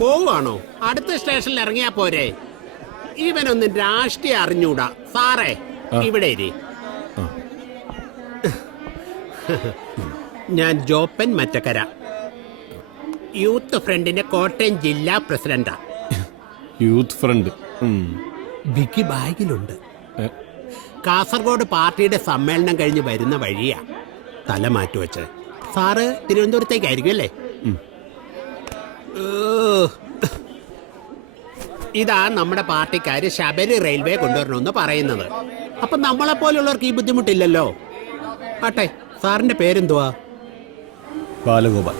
പോവാണോ? അടുത്ത സ്റ്റേഷനിൽ ഇറങ്ങിയാ പോരെ? ഇവനൊന്നും രാഷ്ട്രീയം അറിഞ്ഞൂടാ. സാറേ ഇവിടെ ഇരി. ഞാൻ ജോപ്പൻ മറ്റക്കര, യൂത്ത് ഫ്രണ്ടിന്റെ കോട്ടയം ജില്ലാ പ്രസിഡന്റാ. യൂത്ത് ഫ്രണ്ട് ബിഗ് ബാഗിലുണ്ട്. കാസർഗോഡ് പാർട്ടിയുടെ സമ്മേളനം കഴിഞ്ഞ് വരുന്ന വഴിയാ തല മാറ്റി വെച്ചത്. സാറ് തിരുവനന്തപുരത്തേക്കായിരിക്കും അല്ലേ? ഇതാ നമ്മുടെ പാർട്ടിക്കാര് ശബരി റെയിൽവേ കൊണ്ടുവരണമെന്ന് പറയുന്നത്. അപ്പൊ നമ്മളെപ്പോലുള്ളവർക്ക് ഈ ബുദ്ധിമുട്ടില്ലല്ലോ. ആട്ടെ, സാറിന്റെ പേരെന്തുവാ? ബാലഗോപാൽ.